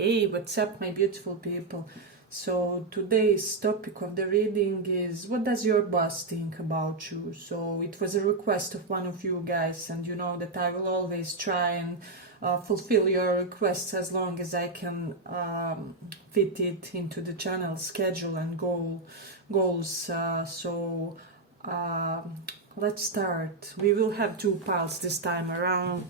Hey, what's up, my beautiful people? So, today's topic of the reading is what does your boss think about you? So, it was a request of one of you guys, and you know that I will always try and fulfill your requests as long as I can fit it into the channel schedule and goals. Let's start. We will have two piles this time around.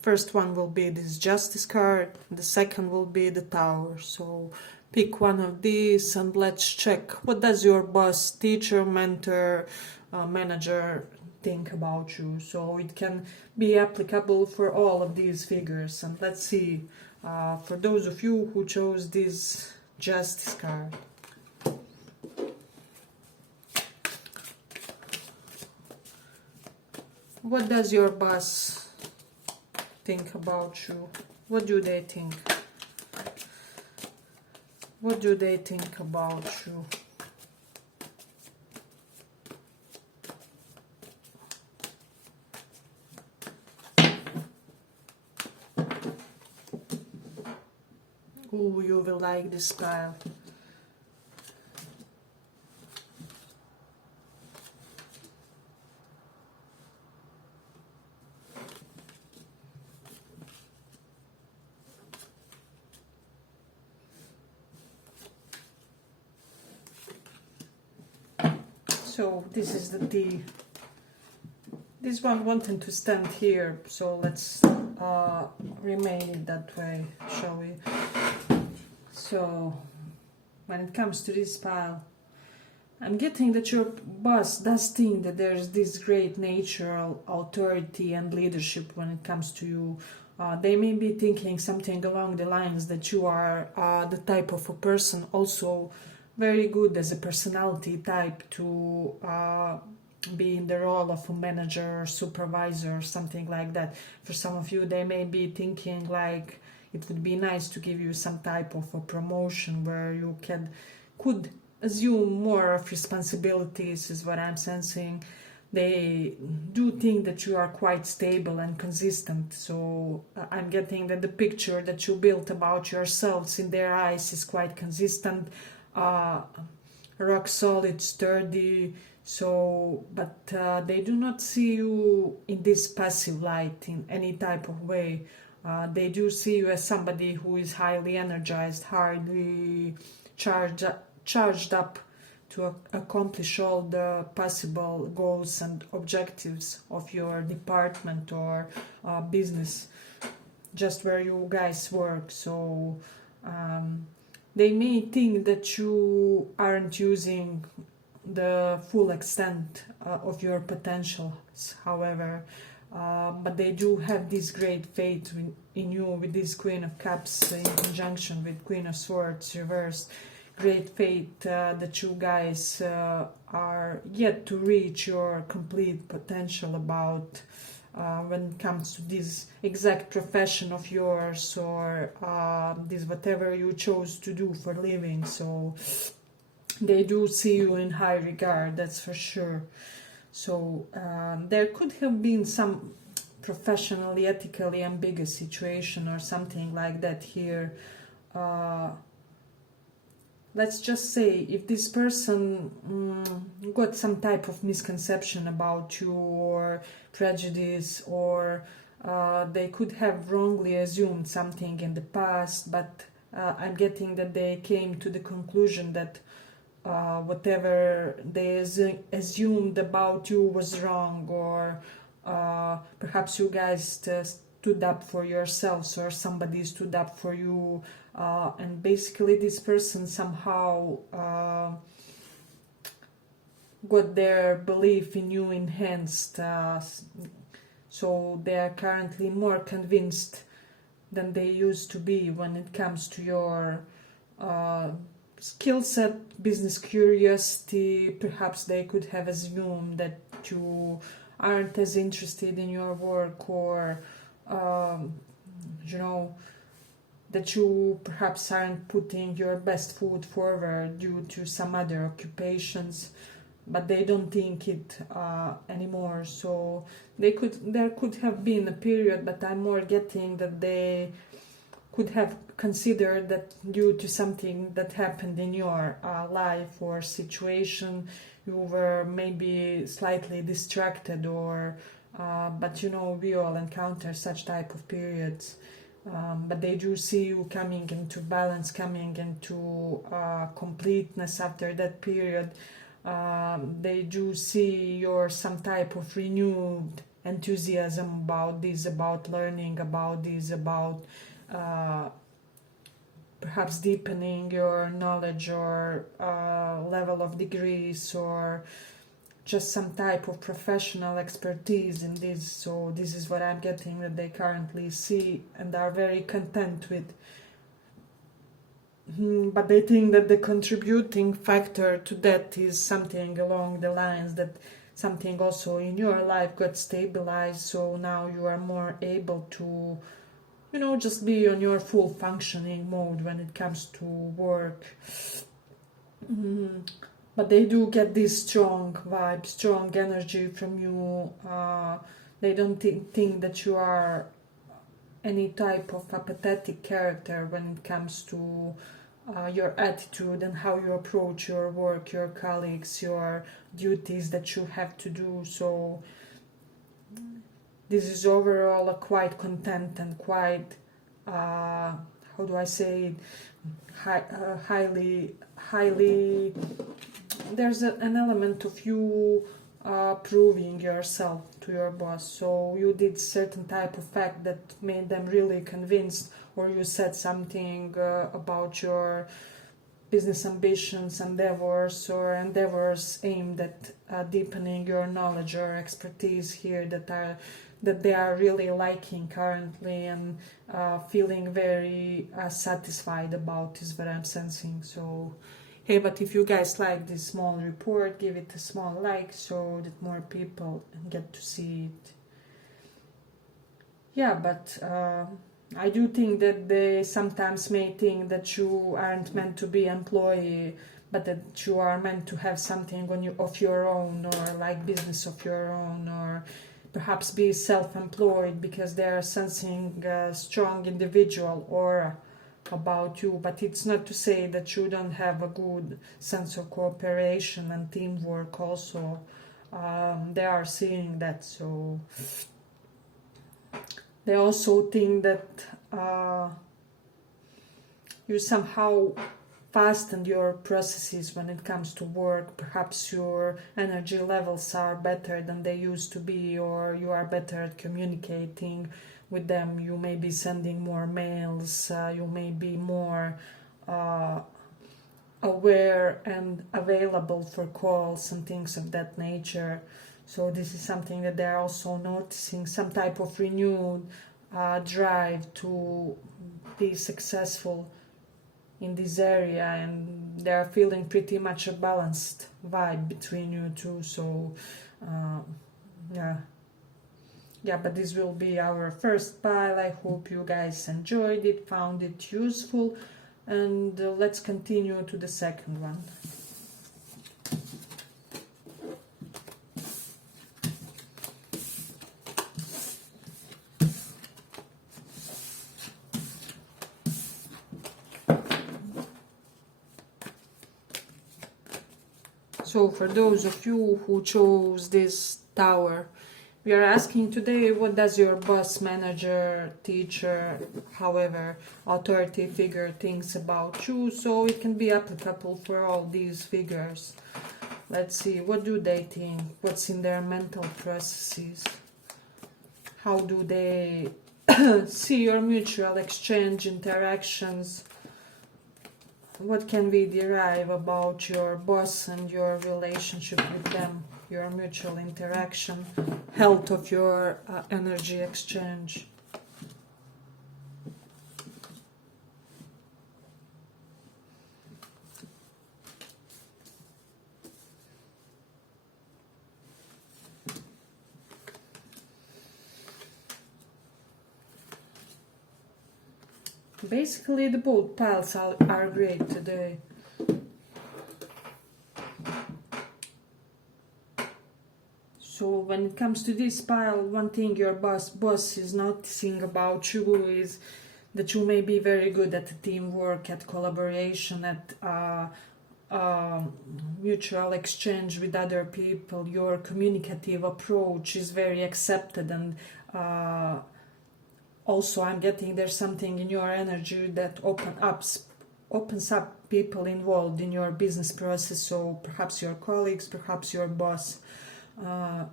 First one will be this Justice card, the second will be the Tower. So pick one of these and let's check what does your boss, teacher, mentor, manager think about you. So it can be applicable for all of these figures. And let's see, for those of you who chose this Justice card. What does your boss think about you? What do they think? What do they think about you? Ooh, you will like this style. So this is the D. This one wanted to stand here, so let's remain it that way, shall we? So when it comes to this pile, I'm getting that your boss does think that there's this great natural authority and leadership when it comes to you. They may be thinking something along the lines that you are the type of a person also very good as a personality type to be in the role of a manager or supervisor or something like that. For some of you, they may be thinking like it would be nice to give you some type of a promotion where you could assume more of responsibilities, is what I'm sensing. They do think that you are quite stable and consistent, so I'm getting that the picture that you built about yourselves in their eyes is quite consistent, rock solid, sturdy. So, but they do not see you in this passive light in any type of way. They do see you as somebody who is highly energized, highly charged up to accomplish all the possible goals and objectives of your department or business, just where you guys work. So they may think that you aren't using the full extent of your potentials, however, but they do have this great faith in you with this Queen of Cups in conjunction with Queen of Swords reversed. Great faith that you guys are yet to reach your complete potential about when it comes to this exact profession of yours or this whatever you chose to do for living. So they do see you in high regard, that's for sure. So there could have been some professionally, ethically ambiguous situation or something like that here. Let's just say if this person got some type of misconception about you or prejudice, or they could have wrongly assumed something in the past, but I'm getting that they came to the conclusion that whatever they assumed about you was wrong, or perhaps you guys stood up for yourselves or somebody stood up for you, and basically this person somehow got their belief in you enhanced, so they are currently more convinced than they used to be when it comes to your skill set, business curiosity. Perhaps they could have assumed that you aren't as interested in your work, or that you perhaps aren't putting your best foot forward due to some other occupations, but they don't think it anymore. So there could have been a period, but I'm more getting that they could have considered that due to something that happened in your life or situation, you were maybe slightly distracted, or but you know, we all encounter such type of periods. But they do see you coming into balance, coming into completeness after that period. They do see your some type of renewed enthusiasm about this, about learning about this, about perhaps deepening your knowledge or level of degrees, or just some type of professional expertise in this. So this is what I'm getting, that they currently see and are very content with. But they think that the contributing factor to that is something along the lines that something also in your life got stabilized, so now you are more able to, you know, just be on your full functioning mode when it comes to work. But they do get this strong vibe, strong energy from you. They don't think that you are any type of apathetic character when it comes to your attitude and how you approach your work, your colleagues, your duties that you have to do. So this is overall a quite content and quite, how do I say it, highly, there's an element of you proving yourself to your boss. So you did certain type of fact that made them really convinced, or you said something about your business ambitions, endeavors, or endeavors aimed at deepening your knowledge or expertise here, that they are really liking currently and feeling very satisfied about, is what I'm sensing. So hey, but if you guys like this small report, give it a small like so that more people get to see it. Yeah, but I do think that they sometimes may think that you aren't meant to be employee, but that you are meant to have something on you of your own, or like business of your own, or perhaps be self-employed, because they are sensing a strong individual aura about you. But it's not to say that you don't have a good sense of cooperation and teamwork also. They are seeing that. So they also think that you somehow fastened your processes when it comes to work. Perhaps your energy levels are better than they used to be, or you are better at communicating with them. You may be sending more mails, you may be more aware and available for calls and things of that nature. So this is something that they're also noticing, some type of renewed drive to be successful in this area, and they're feeling pretty much a balanced vibe between you two. So yeah, but this will be our first pile. I hope you guys enjoyed it, found it useful, and let's continue to the second one. So for those of you who chose this tower, we are asking today, what does your boss, manager, teacher, however, authority figure thinks about you? So it can be applicable for all these figures. Let's see, what do they think? What's in their mental processes? How do they see your mutual exchange interactions? What can we derive about your boss and your relationship with them, your mutual interaction, health of your energy exchange? Basically, the both piles are great today. So when it comes to this pile, one thing your boss is noticing about you is that you may be very good at teamwork, at collaboration, at mutual exchange with other people. Your communicative approach is very accepted, and also I'm getting there's something in your energy that opens up people involved in your business process, so perhaps your colleagues, perhaps your boss.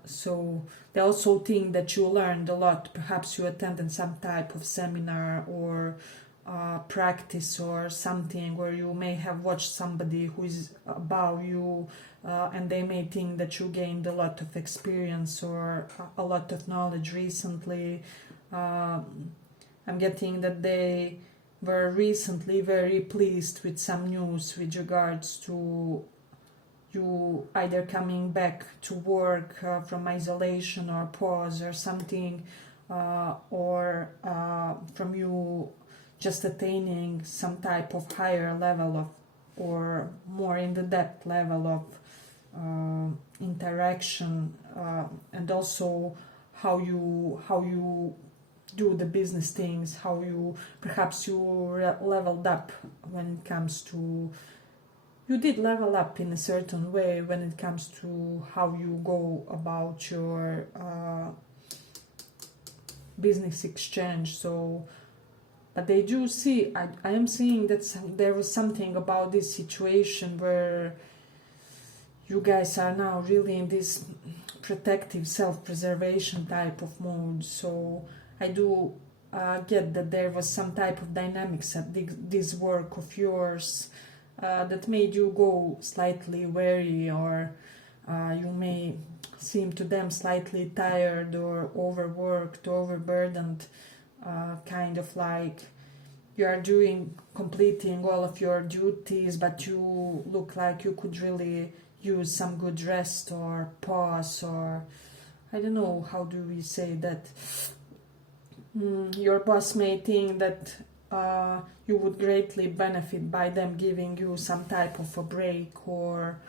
So they also think that you learned a lot. Perhaps you attended some type of seminar or practice or something, where you may have watched somebody who is above you, and they may think that you gained a lot of experience or a lot of knowledge recently. I'm getting that they were recently very pleased with some news with regards to you either coming back to work from isolation or pause or something, or from you just attaining some type of higher level of, or more in the depth level of interaction, and also how you do the business things, how you perhaps you leveled up when it comes to, you did level up in a certain way when it comes to how you go about your business exchange. So, but they do see, I am seeing that there was something about this situation where you guys are now really in this protective self-preservation type of mode. So I do get that there was some type of dynamics at this work of yours that made you go slightly wary, or you may seem to them slightly tired or overworked, overburdened, kind of like you are completing all of your duties, but you look like you could really use some good rest or pause, or I don't know, how do we say that? Your boss may think that you would greatly benefit by them giving you some type of a break, or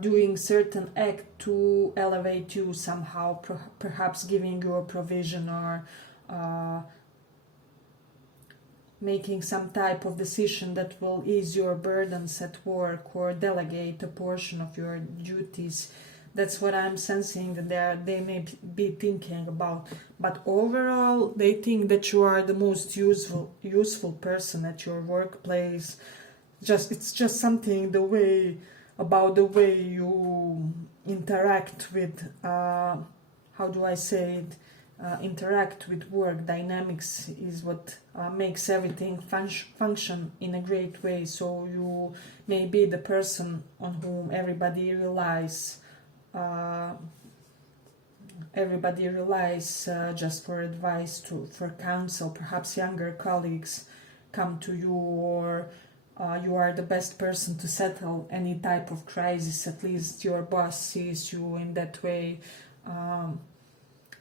doing certain act to elevate you somehow, perhaps giving you a provision, or making some type of decision that will ease your burdens at work, or delegate a portion of your duties. That's what I'm sensing that they may be thinking about. But overall, they think that you are the most useful person at your workplace. It's just something about the way you interact with, how do I say it? Interact with work dynamics is what makes everything function in a great way. So you may be the person on whom everybody relies. Just for advice, for counsel. Perhaps younger colleagues come to you, or you are the best person to settle any type of crisis. At least your boss sees you in that way. And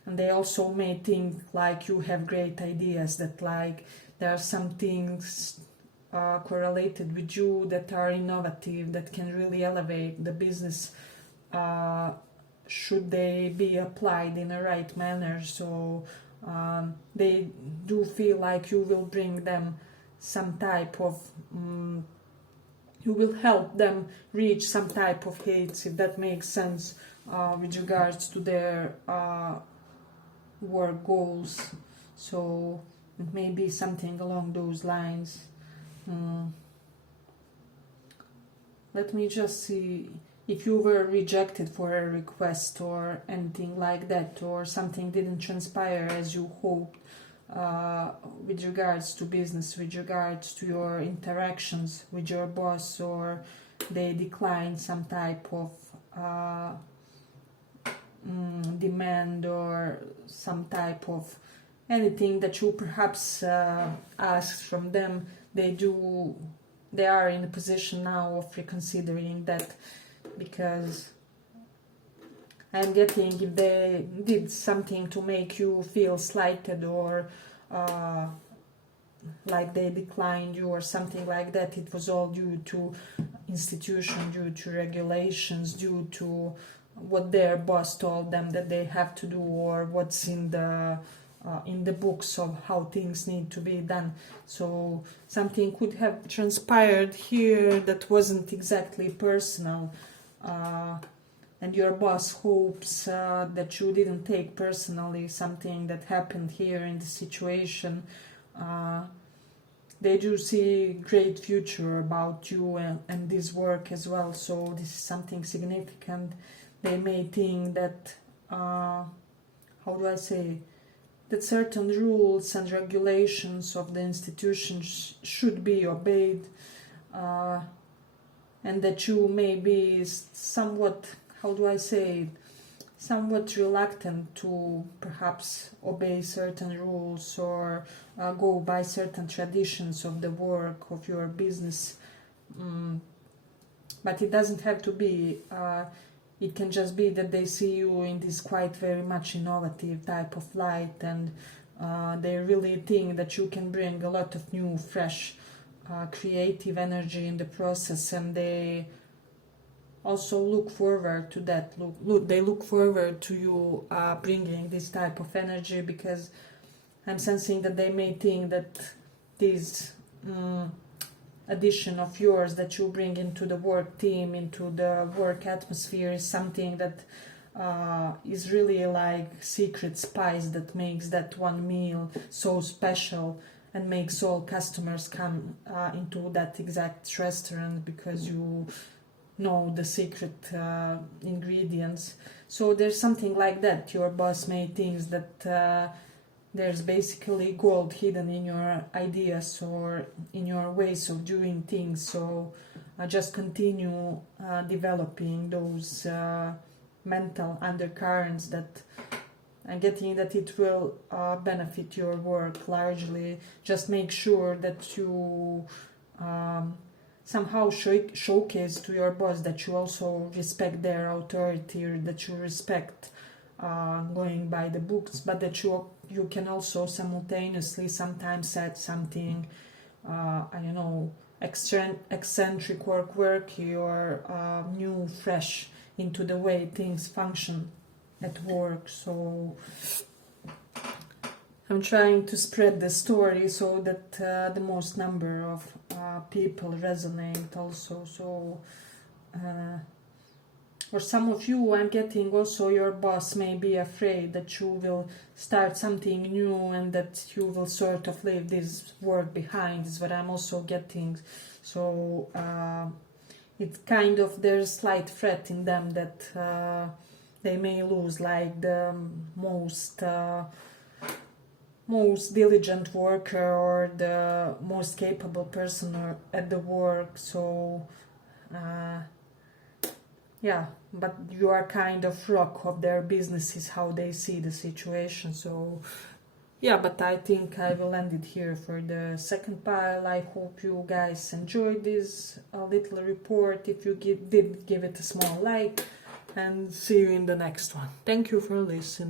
they also may think like you have great ideas, that like there are some things correlated with you that are innovative, that can really elevate the business, should they be applied in the right manner. So they do feel like you will bring them some type of, you will help them reach some type of heights, if that makes sense, with regards to their work goals. So it may be something along those lines. Let me just see if you were rejected for a request or anything like that, or something didn't transpire as you hoped, with regards to business, with regards to your interactions with your boss, or they declined some type of demand, or some type of anything that you perhaps asked from them. They are in a position now of reconsidering that, because I'm getting, if they did something to make you feel slighted, or like they declined you or something like that, it was all due to institution, due to regulations, due to what their boss told them that they have to do, or what's in the in the books of how things need to be done. So something could have transpired here that wasn't exactly personal, and your boss hopes that you didn't take personally something that happened here in the situation. They do see great future about you and this work as well, so this is something significant. They may think that, how do I say, that certain rules and regulations of the institution should be obeyed, and that you may be somewhat, how do I say, somewhat reluctant to perhaps obey certain rules or go by certain traditions of the work of your business. But it doesn't have to be. It can just be that they see you in this quite very much innovative type of light, and they really think that you can bring a lot of new, fresh, creative energy in the process, and they also look forward to that. They look forward to you bringing this type of energy, because I'm sensing that they may think that this addition of yours that you bring into the work team, into the work atmosphere, is something that is really like secret spice that makes that one meal so special and makes all customers come into that exact restaurant because you know the secret ingredients. So there's something like that. Your boss may think that there's basically gold hidden in your ideas or in your ways of doing things. So just continue developing those mental undercurrents that I'm getting that it will benefit your work largely. Just make sure that you somehow showcase to your boss that you also respect their authority, or that you respect going by the books, but that you can also simultaneously sometimes add something, I don't know, eccentric or quirky or new, fresh into the way things function at work. So I'm trying to spread the story so that the most number of people resonate also. So for some of you, I'm getting also your boss may be afraid that you will start something new and that you will sort of leave this work behind, is what I'm also getting. So it's kind of, there's slight threat in them that they may lose like the most diligent worker or the most capable person at the work. So yeah, but you are kind of rock of their business, is how they see the situation. So yeah, but I think I will end it here for the second pile. I hope you guys enjoyed this little report. If you did, give it a small like, and see you in the next one. Thank you for listening.